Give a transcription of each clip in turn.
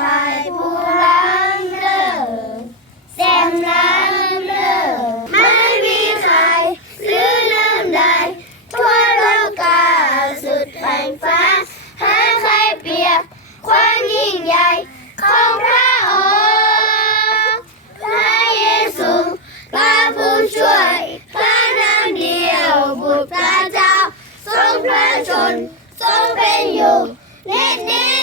Thai Pulang Lơ Xem Lang Lơ Mai Vi Khai Lư Lương Đài Thua Lô Ca Sụt Hành Phá Hãy Khai Biệt Khoan Nhìn Dài Không Ra Ô Thái Giê Xu Ba Phu Chuỗi Ba Nam Điều Bụt Ba Chao Sông Phá Chuẩn Sông Bên Dù Nít Nít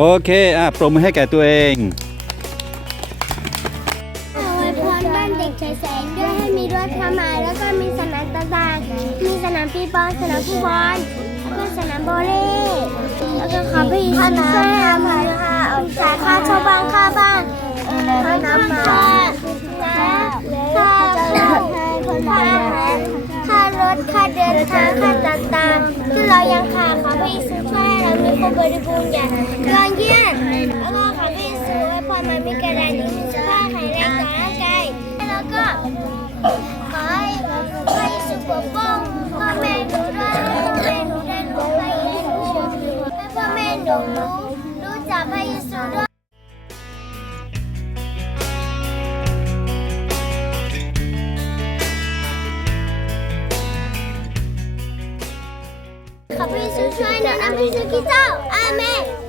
โอเค อะ ปรบมือให้แก่ตัวเองอวยพรบ้านเด็กชายแสงด้วยให้มีรถพระมาแล้วก็มีสนามต่างมีสนามปีบอลสนามฟุตบอลแล้วก็สนามโบเล่แล้วก็ขอพี่ช่วยทำค่าจ่ายค่าเช่าบ้านค่าบ้านค่าน้ำมันค่าค่าค่าค่ารถค่าเดินทางค่าต่างๆที่เรายังขาดขอพี่ช่วยให้เรา บริบูรณ์อย่างยอดเยี่ยมแล้วก็ขอพี่สวยพรมามีกระดานนี้มีสุขภาพแข็งแรงต่อร่างกายแล้วก็ขอให้พระเยซูปกป้องพ่อแม่หนูด้วยพ่อแม่หนูได้รู้พระเยซูให้พ่อแม่หนูรู้รู้จักพระเยซูด้วยขอพ ระเย